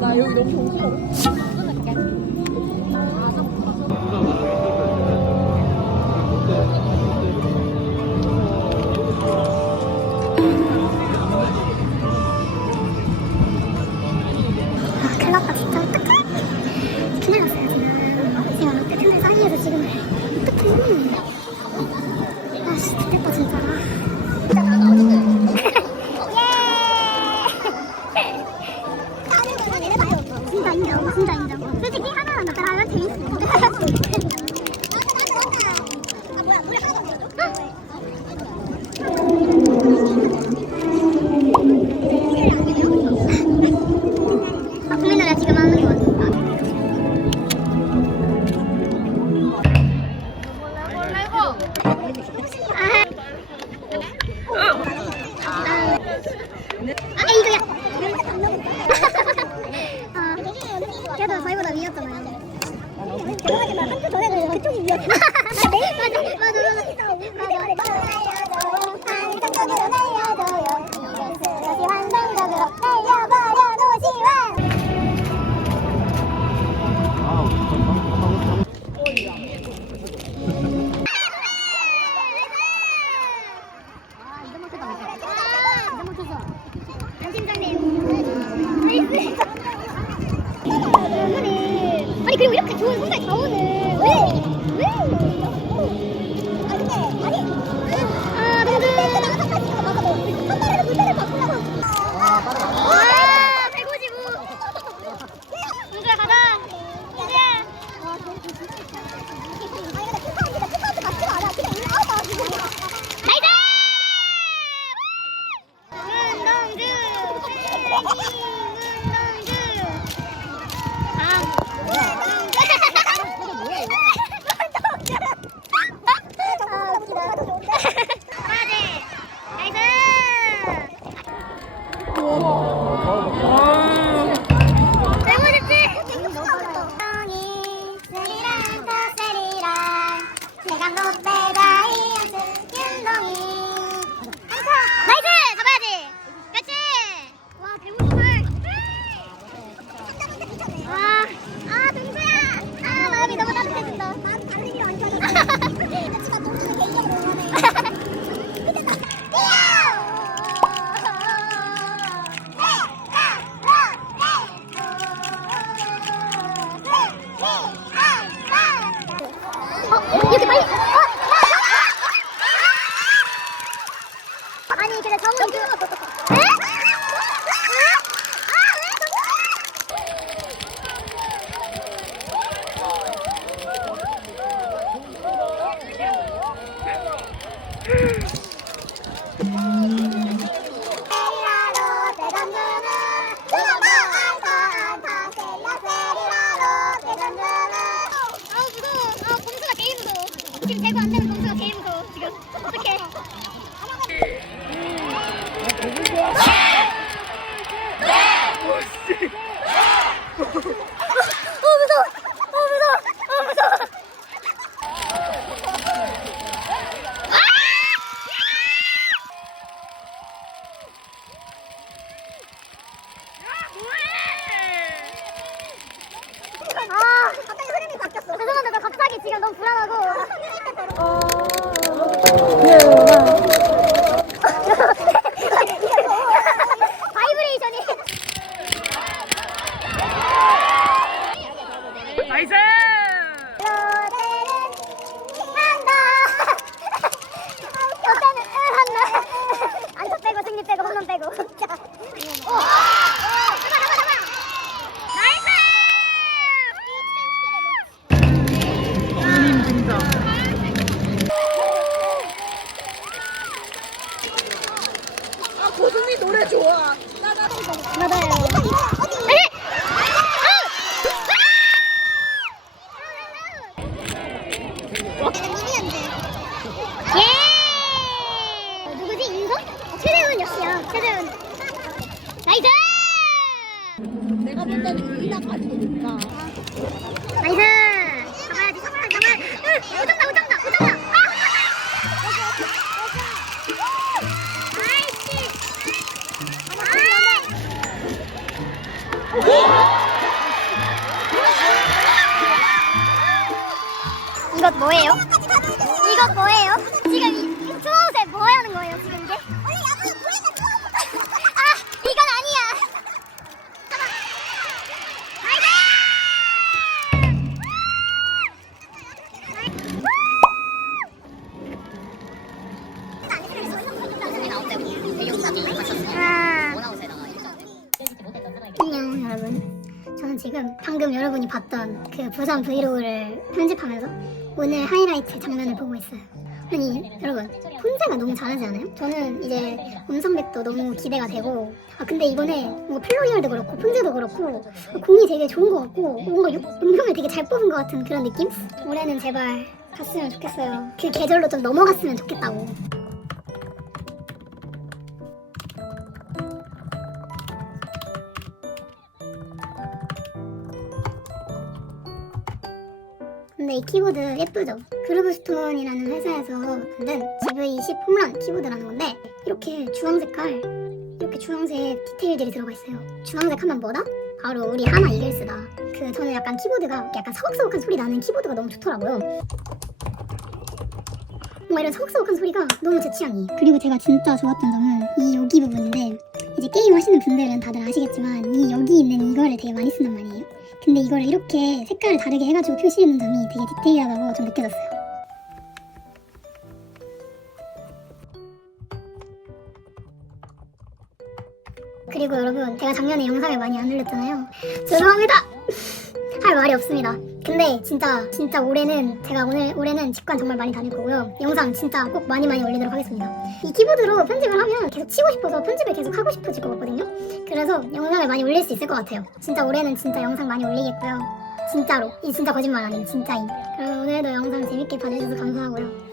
나 여기 너무 정신없어. 진짜. 아 이거야. 어, 그래도 저희보다 위였잖아요. 결혼하지 마. 한주 전에 그래서 그쪽이 위였어. Cũng. 这个 고등이 노래 좋아. 나가봐요. 나이스! 나이스! 잡아야지, 잡아야지, 잡아야지. 응, 우정 나오자. 이것 뭐예요? 이것 뭐예요? 방금 여러분이 봤던 그 부산 브이로그를 편집하면서 오늘 하이라이트 장면을 보고 있어요. 아니 여러분 폰세가 너무 잘하지 않아요? 저는 이제 음성백도 너무 기대가 되고 아 근데 이번에 뭔가 플로이얼도 그렇고 폰세도 그렇고 공이 되게 좋은 것 같고 뭔가 요- 음성을 되게 잘 뽑은 것 같은 그런 느낌? 올해는 제발 갔으면 좋겠어요. 그 계절로 좀 넘어갔으면 좋겠다고. 이 키보드 예쁘죠? 그루브스톤이라는 회사에서 만든 GV10 홈런 키보드라는 건데 이렇게 주황 색깔 이렇게 주황색 디테일들이 들어가 있어요. 주황색 하면 뭐다? 바로 우리 하나 이글스다. 그 저는 약간 키보드가 약간 서걱서걱한 소리 나는 키보드가 너무 좋더라고요. 뭔가 이런 서걱서걱한 소리가 너무 제 취향이에요. 그리고 제가 진짜 좋았던 점은 이 여기 부분인데 이제 게임 하시는 분들은 다들 아시겠지만 이 여기 있는 이거를 되게 많이 쓴단 말이에요. 근데 이거를 이렇게 색깔을 다르게 해가지고 표시해놓은 점이 되게 디테일하다고 좀 느껴졌어요. 그리고 여러분 제가 작년에 영상을 많이 안 올렸잖아요. 죄송합니다. 할 말이 없습니다. 근데 진짜 진짜 올해는 제가 오늘 올해는 직관 정말 많이 다닐 거고요. 영상 진짜 꼭 많이 많이 올리도록 하겠습니다. 이 키보드로 편집을 하면 계속 치고 싶어서 편집을 계속 하고 싶어질 것 같거든요. 그래서 영상을 많이 올릴 수 있을 것 같아요. 진짜 올해는 진짜 영상 많이 올리겠고요. 진짜로 이 진짜 거짓말 아니에요. 진짜임. 그럼 오늘도 영상 재밌게 봐주셔서 감사하고요.